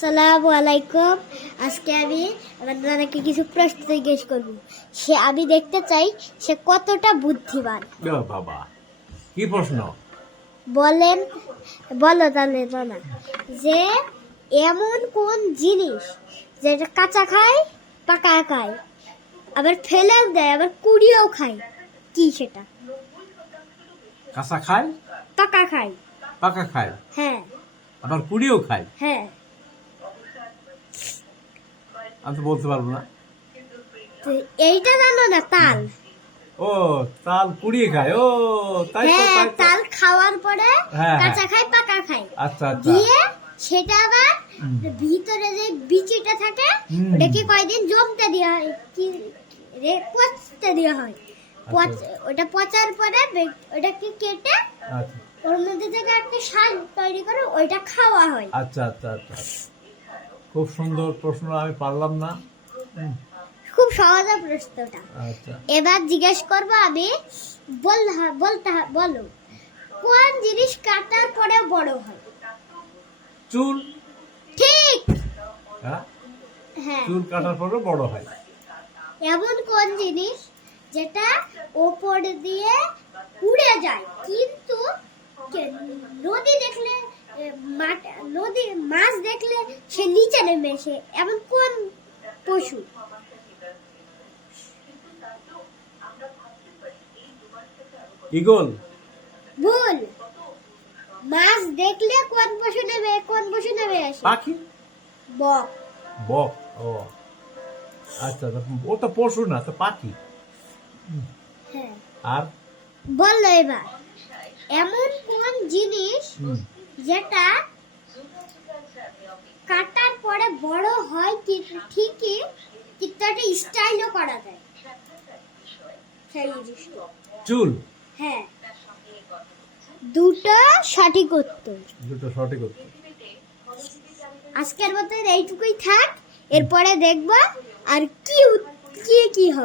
আসসালামু আলাইকুম। আজকে আমি আমার নানাকে কিছু প্রশ্ন জিজ্ঞেস করব। আমি দেখতে চাই সে কতটা বুদ্ধিমান। বাবা, কি প্রশ্ন? বলো তাহলে নানা, যে এমন কোন জিনিস যেটা কাঁচা খায়, পাকা খায়, আবার ফেলেও দেয়, আবার কুড়িয়েও খায়, কি সেটা? কাঁচা খায়, পাকা খায়। পাকা খায়, হ্যাঁ আবার কুড়িও খায়। হ্যাঁ। আমি তো বলতে পারবো না। তো এইটা জানো না? তাল। ও, তাল কুড়িয়ে খায়। ও, তাই তো, হ্যাঁ, তাই তো। তাল খাওয়ার পরে হ্যাঁ, কাঁচা খায়, পাকা খায়, আচ্ছা আচ্ছা। দিয়ে সেটা আবার ভিতরে যে বিচিটা থাকে ওটাকে কয়দিন জমতে দেওয়া হয়, কি পচতে দেওয়া হয়। ওটা পচার পরে ওটাকে কেটে আচ্ছা ওর মধ্যে থেকে একটা শাক তৈরি করে ওইটা খাওয়া হয়। আচ্ছা আচ্ছা আচ্ছা। খুব সুন্দর প্রশ্ন, আমি পারলাম না। খুব সহজ প্রশ্নটা। আচ্ছা, এবার জিজ্ঞেস করবো আমি। বলো, কোন জিনিস কাটার পরে বড় হয়? চুল। ঠিক। হ্যাঁ, হ্যাঁ। চুল কাটার পরে বড় হয়। এমন কোন জিনিস যেটা ওপর দিয়ে উড়ে যায়, কিন্তু নদী দেখলে নদী মাছ দেখলে সে নিচে নেমে আসে? এমন কোন পশু? ঈগল। ভুল। মাছ দেখলে কোন পশু নেমে আসে? পাখি। বক। বক। ও আচ্ছা, ও তো পশু না, তো পাখি। হ্যাঁ। আর বললো এবার, এমন কোন জিনিস যেটা কাটার পরে বড় হয় ঠিকই, কিন্তু একটা স্টাইলও করা যায় সেই জিনিসটা? চুল। হ্যাঁ, দুটো সঠিক উত্তর। আজকের মতো এইটুকুই থাক, এরপরে দেখবো আর কি কি হবে।